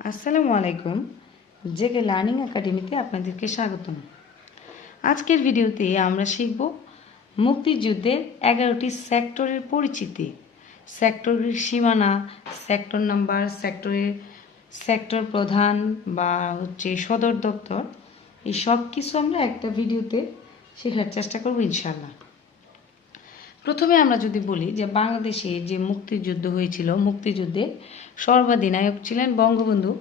আসসালামু আলাইকুম। JK learning একাডেমিতে আপনাদেরকে স্বাগতম। আজকের ভিডিওতে আমরা শিখব মুক্তিযুদ্ধের 11টি সেক্টরের পরিচিতি, সেক্টরের সীমানা, সেক্টর নাম্বার, সেক্টর প্রধান বা সদর দপ্তর, এই সব কিছু আমরা একটা ভিডিওতে শেখার চেষ্টা করব ইনশাআল্লাহ। প্রথমে আমরা যদি বলি যে বাংলাদেশে যে মুক্তিযুদ্ধ হয়েছিল, মুক্তিযুদ্ধে সর্বাধিনায়ক ছিলেন বঙ্গবন্ধু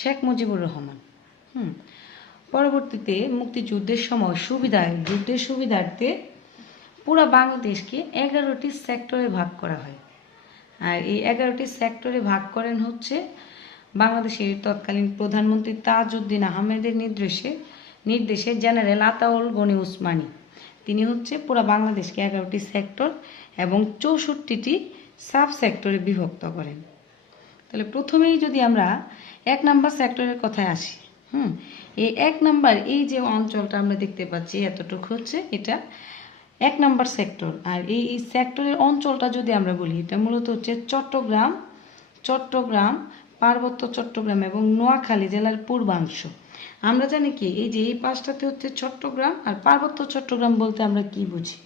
শেখ মুজিবুর রহমান। পরবর্তীতে মুক্তিযুদ্ধের সময় যুদ্ধের সুবিধার্থে পুরো বাংলাদেশকে 11টি সেক্টরে ভাগ করা হয়। আর এই 11টি সেক্টরে ভাগ করেন হচ্ছে বাংলাদেশের তৎকালীন প্রধানমন্ত্রী তাজউদ্দিন আহমেদের নির্দেশে জেনারেল আতাউল গনি উসমানী। তিনি হচ্ছে পুরো বাংলাদেশকে 11টি সেক্টর এবং 64টি সাব সেক্টরে বিভক্ত করেন। তাহলে প্রথমেই যদি আমরা 1 নম্বর সেক্টরের কথায় আসি, এই 1 নম্বর এই যে অঞ্চলটা আমরা দেখতে পাচ্ছি এতটুকু হচ্ছে এটা 1 নম্বর সেক্টর। আর এই সেক্টরের অঞ্চলটা যদি আমরা বলি, এটা মূলত হচ্ছে চট্টগ্রাম, পার্বত্য চট্টগ্রাম এবং নোয়াখালী জেলার পূর্বাংশ। আমরা জানি কি এই যে এই পাশটাতে হচ্ছে চট্টগ্রাম, আর পার্বত্য চট্টগ্রাম বলতে আমরা কি বুঝি,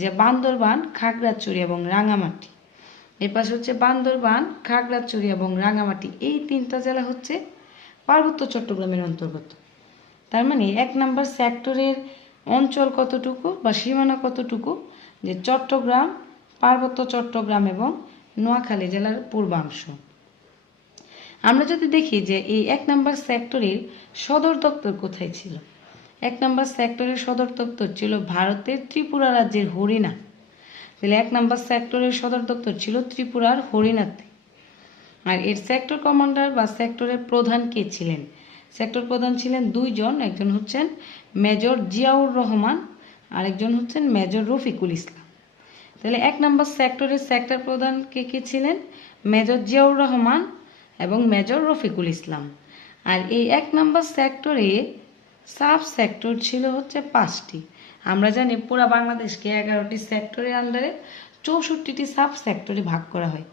যে বান্দরবান, খাগড়াছড়ি এবং রাঙামাটি। এর পাশে হচ্ছে বান্দরবান, খাগড়াছড়ি এবং রাঙামাটি, এই 3টা জেলা হচ্ছে পার্বত্য চট্টগ্রামের অন্তর্গত। তার মানে 1 নম্বর সেক্টরের অঞ্চল কতটুকু বা সীমানা কতটুকু, যে চট্টগ্রাম, পার্বত্য চট্টগ্রাম এবং নোয়াখালী জেলার পূর্বাংশ। আমরা যদি দেখি যে এই 1 নম্বর সেক্টরের সদর দপ্তর কোথায় ছিল, 1 নম্বর সেক্টরের সদর দপ্তর ছিল ভারতের ত্রিপুরা রাজ্যের হরিণা। তাহলে 1 নম্বর সেক্টরের সদর দপ্তর ছিল ত্রিপুরার হরিণাতে। আর এর সেক্টর কমান্ডার বা সেক্টরের প্রধান কে ছিলেন? সেক্টর প্রধান ছিলেন 2 জন, একজন হচ্ছেন মেজর জিয়াউর রহমান, আরেকজন হচ্ছেন মেজর রফিকুল ইসলাম। তাহলে 1 নম্বর সেক্টরের সেক্টর প্রধান কে ছিলেন? মেজর জিয়াউর রহমান এবং মেজর রফিকুল ইসলাম। আর এই 1 নম্বর সেক্টরে সাব সেক্টর ছিল হচ্ছে 5টি। আমরা জানি পুরো বাংলাদেশকে 11টি সেক্টরের আন্ডারে 64টি সাব সেক্টরে ভাগ করা হয়।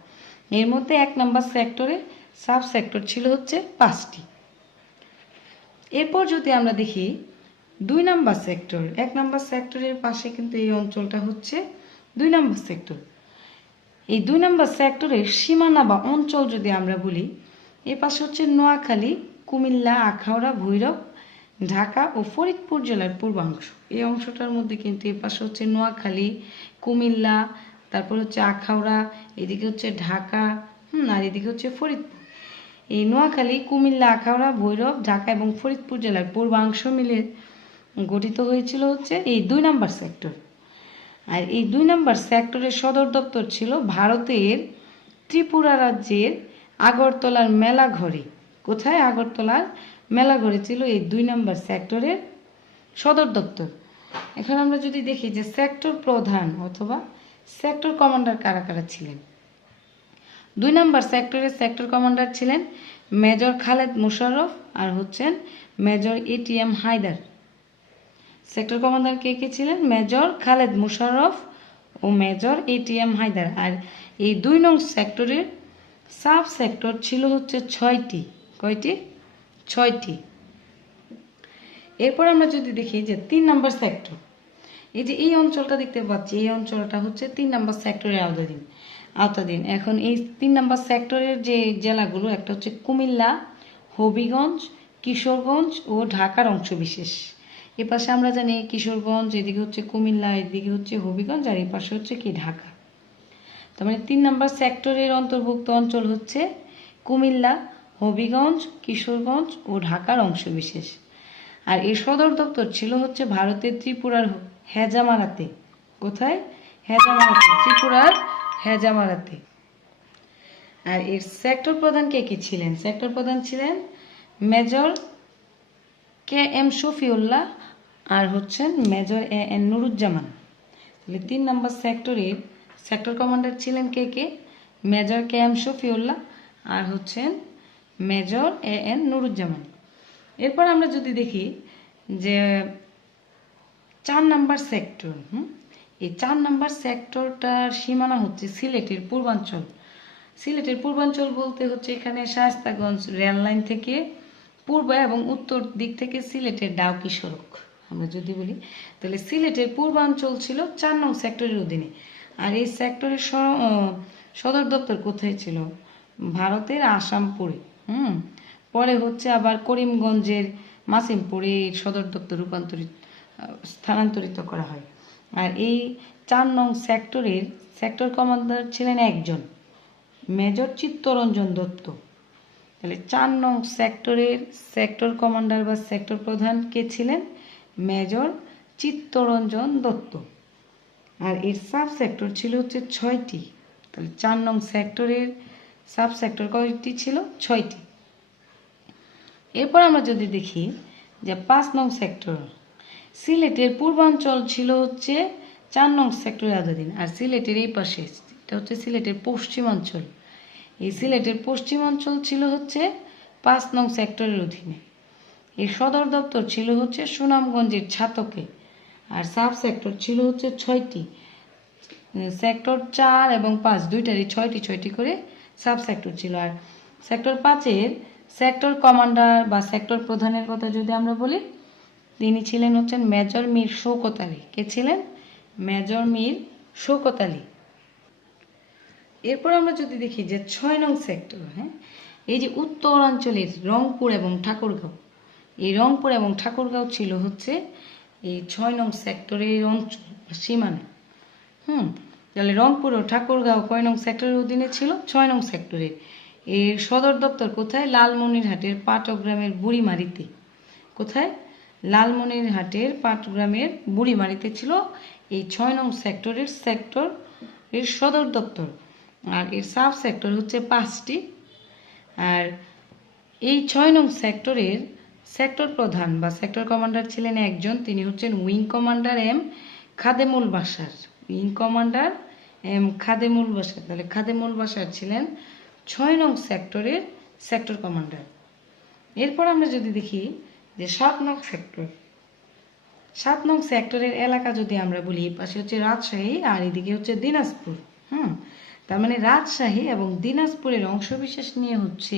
এর মধ্যে 1 নম্বর সেক্টরে সাব সেক্টর ছিল হচ্ছে 5টি। এরপর যদি আমরা দেখি 2 নম্বর সেক্টর, 1 নম্বর সেক্টরের পাশে কিন্তু এই অঞ্চলটা হচ্ছে 2 নম্বর সেক্টর। এই 2 নম্বর সেক্টরের সীমানা বা অঞ্চল যদি আমরা বলি, এর পাশে হচ্ছে নোয়াখালী, কুমিল্লা, আখাউড়া, ভৈরব, ঢাকা ও ফরিদপুর জেলার পূর্বাংশ। এই অংশটার মধ্যে কিন্তু এর পাশে হচ্ছে নোয়াখালী, কুমিল্লা, তারপর হচ্ছে আখাউড়া, এদিকে হচ্ছে ঢাকা, আর এদিকে হচ্ছে ফরিদপুর। এই নোয়াখালী, কুমিল্লা, আখাউড়া, ভৈরব, ঢাকা এবং ফরিদপুর জেলার পূর্বাংশ মিলে গঠিত হয়েছিল হচ্ছে এই 2 নম্বর সেক্টর। আর এই 2 নম্বর সেক্টরের সদর দপ্তর ছিল ভারতের ত্রিপুরা রাজ্যের আগরতলার মেলাঘরে। কোথায়? আগরতলার মেলাঘরে ছিল এই 2 নম্বর সেক্টরের সদর দপ্তর। এখন আমরা যদি দেখি যে সেক্টর প্রধান অথবা সেক্টর কমান্ডার কারা কারা ছিলেন। 2 নম্বর সেক্টরের সেক্টর কমান্ডার ছিলেন মেজর খালেদ মোশাররফ আর হচ্ছেন major A T M Haider. Sector commander কে ছিলেন? মেজর খালেদ মোশাররফ ও মেজর এটিএম হায়দার। আর এই 2 নং সেক্টরের সাব সেক্টর ছিল হচ্ছে 6টি। কয়টি? 6টি। এরপর আমরা যদি দেখি যে 3 নম্বর সেক্টর, এই যে এই অঞ্চলটা দেখতে পাচ্ছি, এই অঞ্চলটা হচ্ছে 3 নম্বর সেক্টরের আওতাধীন। এখন এই 3 নম্বর সেক্টরের যে জেলাগুলো, একটা হচ্ছে কুমিল্লা, হবিগঞ্জ, কিশোরগঞ্জ ও ঢাকার অংশবিশেষ। এ পাশে আমরা জানি কিশোরগঞ্জ, এদিকে হচ্ছে কুমিল্লা, এদিকে হচ্ছে হবিগঞ্জ, আর এই পাশে হচ্ছে কি ঢাকা। তার মানে 3 নম্বর সেক্টরের অন্তর্ভুক্ত অঞ্চল হচ্ছে কুমিল্লা, হবিগঞ্জ, কিশোরগঞ্জ ও ঢাকার অংশবিশেষ। আর এর সদর দপ্তর ছিল হচ্ছে ভারতের ত্রিপুরার হেজামারাতে। কোথায়? হেজামারাতে, ত্রিপুরার হেজামারাতে। আর এর সেক্টর প্রধান কে ছিলেন? সেক্টর প্রধান ছিলেন মেজর কে এম শফিউল্লাহ আর হচ্ছেন মেজর এ এন নুরুজ্জামান। তাহলে 3 নম্বর সেক্টরের সেক্টর কমান্ডার ছিলেন কে? মেজর কে এম শফিউল্লাহ আর হচ্ছেন মেজর এ এন নুরুজ্জামান। এরপর আমরা যদি দেখি যে 4 নম্বর সেক্টর, এই 4 নম্বর সেক্টরটার সীমানা হচ্ছে সিলেটের পূর্বাঞ্চল। সিলেটের পূর্বাঞ্চল বলতে হচ্ছে এখানে শায়েস্তাগঞ্জ রেল লাইন থেকে পূর্ব এবং উত্তর দিক থেকে সিলেটের ডাউকি সড়ক আমরা যদি বলি, তাহলে সিলেটের পূর্বাঞ্চল ছিল 4 নং সেক্টরের অধীনে। আর এই সেক্টরের সদর দপ্তর কোথায় ছিল? ভারতের আসামপুরে। পরে হচ্ছে আবার করিমগঞ্জের মাসিমপুরে সদর দপ্তর স্থানান্তরিত করা হয়। আর এই 4 নং সেক্টরের সেক্টর কমান্ডার ছিলেন একজন, মেজর চিত্তরঞ্জন দত্ত। তাহলে 4 নং সেক্টরের সেক্টর কমান্ডার বা সেক্টর প্রধান কে ছিলেন? মেজর চিত্তরঞ্জন দত্ত। আর এর সাব সেক্টর ছিল হচ্ছে 6টি। তাহলে 4 নং সেক্টরের সাব সেক্টর কয়টি ছিল? 6টি। এরপর আমরা যদি দেখি যে 5 নং সেক্টর, সিলেটের পূর্বাঞ্চল ছিল হচ্ছে 4 নং সেক্টরের আওতাধীন। আর সিলেটের এই পাশে এটা হচ্ছে সিলেটের পশ্চিমাঞ্চল। এই সিলেটের পশ্চিমাঞ্চল ছিল হচ্ছে 5 নং সেক্টরের অধীনে। এর সদর দপ্তর ছিল হচ্ছে সুনামগঞ্জের ছাতকে। আর সাব সেক্টর ছিল হচ্ছে 6টি। সেক্টর 4 এবং 5 দুইটারই 6টি করে সাব সেক্টর ছিল। আর সেক্টর 5-এর সেক্টর কমান্ডার বা সেক্টর প্রধানের কথা যদি আমরা বলি, তিনি ছিলেন হচ্ছেন মেজর মীর শওকত আলী। কে ছিলেন? মেজর মীর শওকত আলী। এরপর আমরা যদি দেখি যে 6 নং সেক্টর, এই যে উত্তরাঞ্চলের রংপুর এবং ঠাকুরগাঁও, এই রংপুর এবং ঠাকুরগাঁও ছিল হচ্ছে এই 6 নং সেক্টরের অঞ্চল সীমানা। তাহলে রংপুর ও ঠাকুরগাঁও কয় নং সেক্টরের অধীনে ছিল? 6 নং সেক্টরের। এর সদর দপ্তর কোথায়? লালমনিরহাটের পাটগ্রামের বুড়িমারিতে। কোথায়? লালমনিরহাটের পাটগ্রামের বুড়িমারিতে ছিল এই 6 নং সেক্টরের সদর দপ্তর। আর এর সাব সেক্টর হচ্ছে 5টি। আর এই 6 নং সেক্টরের সেক্টর প্রধান বা সেক্টর কমান্ডার ছিলেন একজন, তিনি হচ্ছেন wing commander M Khademul Bashar. Wing commander M Khademul Bashar. তাহলে খাদেমুল বাশার ছিলেন 6 নং সেক্টরের সেক্টর কমান্ডার। এরপর আমরা যদি দেখি যে 7 নং সেক্টর, 7 নং সেক্টরের এলাকা যদি আমরা বলি, এই পাশে হচ্ছে রাজশাহী আর এদিকে হচ্ছে দিনাজপুর। তার মানে রাজশাহী এবং দিনাজপুরের অংশবিশেষ নিয়ে হচ্ছে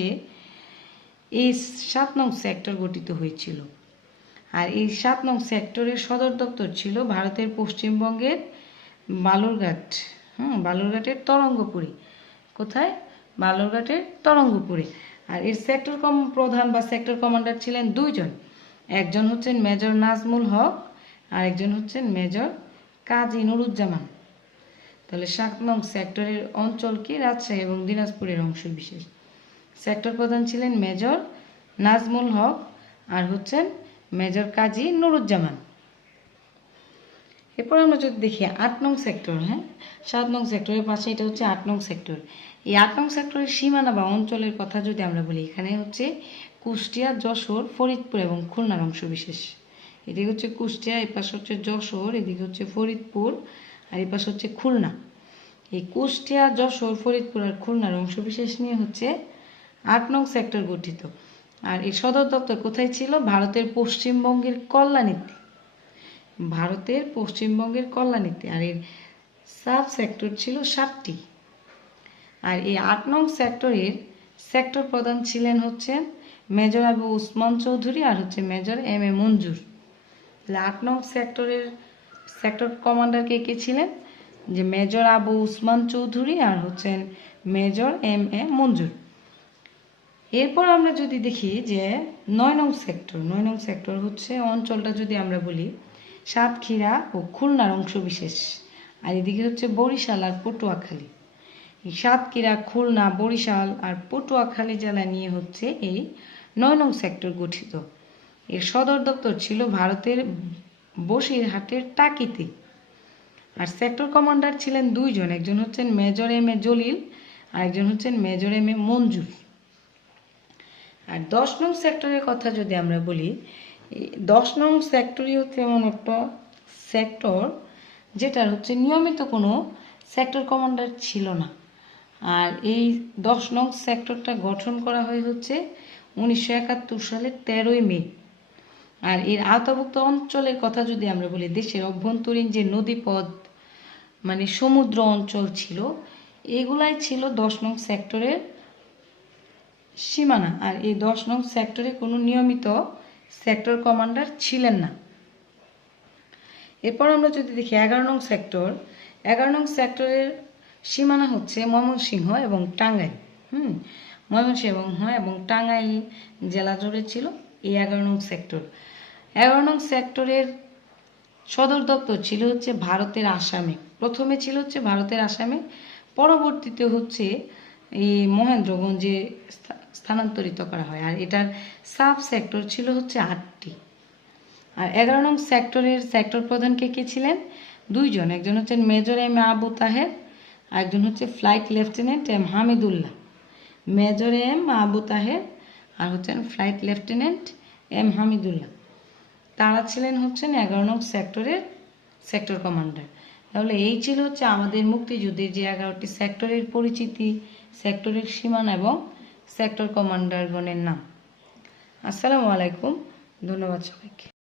এই 7 নং সেক্টর গঠিত হয়েছিল। আর এই 7 নং সেক্টরের সদর দপ্তর ছিল ভারতের পশ্চিমবঙ্গের বালুরঘাট। বালুরঘাটের তরঙ্গপুরে। কোথায়? বালুরঘাটের তরঙ্গপুরে। আর এর সেক্টর প্রধান বা সেক্টর কমান্ডার ছিলেন দুইজন, একজন হচ্ছেন মেজর নাজমুল হক আর একজন হচ্ছেন মেজর কাজী নুরুজ্জামান। তাহলে 7 নং সেক্টরের অঞ্চল কি? রাজশাহী এবং দিনাজপুরের অংশবিশেষ। সেক্টর প্রধান ছিলেন মেজর নাজমুল হক আর হচ্ছেন মেজর কাজী নুরুজ্জামান। এরপর আমরা যদি দেখি 8 নং সেক্টর, 7 নং সেক্টরের পাশে এটা হচ্ছে 8 নং সেক্টর। এই 8 নং সেক্টরের সীমানা বা অঞ্চলের কথা যদি আমরা বলি, এখানে হচ্ছে কুষ্টিয়া, যশোর, ফরিদপুর এবং খুলনার অংশবিশেষ। এদিকে হচ্ছে কুষ্টিয়া, এই পাশে হচ্ছে যশোর, এদিকে হচ্ছে ফরিদপুর আর এই পাশে হচ্ছে খুলনা। এই কুষ্টিয়া, যশোর, ফরিদপুর আর খুলনার অংশবিশেষ নিয়ে হচ্ছে 8 নং সেক্টর গঠিত। আর এই সদর দপ্তর কোথায় ছিল? ভারতের পশ্চিমবঙ্গের কল্যাণীতে। ভারতের পশ্চিমবঙ্গের কল্যাণীতে। আর এর সাব সেক্টর ছিল 7টি। আর এই 8 নং সেক্টরের সেক্টর প্রধান ছিলেন হচ্ছেন মেজর আবু উসমান চৌধুরী আর হচ্ছে মেজর এম এ মঞ্জুর। 8 নং সেক্টরের সেক্টর কমান্ডার কে ছিলেন? যে মেজর আবু উসমান চৌধুরী আর হচ্ছেন মেজর এম এ মঞ্জুর। এরপর আমরা যদি দেখি যে 9 নং সেক্টর, 9 নং সেক্টর হচ্ছে অঞ্চলটা যদি আমরা বলি সাতক্ষীরা ও খুলনার অংশবিশেষ। আর এদিকে হচ্ছে বরিশাল আর পটুয়াখালী। এই সাতক্ষীরা, খুলনা, বরিশাল আর পটুয়াখালী জেলা নিয়ে হচ্ছে এই 9 নং সেক্টর গঠিত। এর সদর দপ্তর ছিল ভারতের বসিরহাটের টাকিতে। আর সেক্টর কমান্ডার ছিলেন দুইজন, একজন হচ্ছেন মেজর এম এ জলিল আর একজন হচ্ছেন মেজর এম এ মঞ্জুর। আর 10 নং সেক্টরের কথা যদি আমরা বলি, 10 নং সেক্টরই হচ্ছে এমন একটা সেক্টর যেটার হচ্ছে নিয়মিত কোনো সেক্টর কমান্ডার ছিল না। আর এই 10 নং সেক্টরটা গঠন করা হয় হচ্ছে 1971 সালের 13ই মে। আর এর আওতাভুক্ত অঞ্চলের কথা যদি আমরা বলি, দেশের অভ্যন্তরীণ যে নদীপথ মানে সমুদ্র অঞ্চল ছিল, এগুলাই ছিল 10 নং সেক্টরের সীমানা। আর এই 10 নং সেক্টরে কোনো নিয়মিত সেক্টর কমান্ডার ছিলেন না। এরপর আমরা যদি দেখি 11 নং সেক্টর, 11 নং সেক্টরের সীমানা হচ্ছে ময়মনসিংহ এবং টাঙ্গাইল। ময়মনসিংহ এবং টাঙ্গাইল জেলা জুড়ে ছিল এই 11 নং সেক্টর। 11 নং সেক্টরের সদর দপ্তর ছিল হচ্ছে ভারতের আসামে। প্রথমে ছিল হচ্ছে ভারতের আসামে, পরবর্তীতে হচ্ছে এই মহেন্দ্রগঞ্জে স্থানান্তরিত করা হয়। আর এটার সাব সেক্টর ছিল হচ্ছে 8টি। আর 11 নং সেক্টরের সেক্টর প্রধান কে ছিলেন? 2জন। একজন হচ্ছেন মেজর এম আবু তাহের, আর একজন হচ্ছে flight lieutenant M Hamidullah. Major M Abu Taher আর হচ্ছেন ফ্লাইট লেফটেন্যান্ট এম হামিদুল্লাহ। তারা ছিলেন হচ্ছেন 11 নং সেক্টরের সেক্টর কমান্ডার। তাহলে এই ছিল হচ্ছে আমাদের মুক্তিযুদ্ধের যে 11টি সেক্টরের পরিচিতি, সেক্টরের সীমানা এবং সেক্টর কমান্ডারগণের নাম। আসসালামু আলাইকুম, ধন্যবাদ সবাইকে।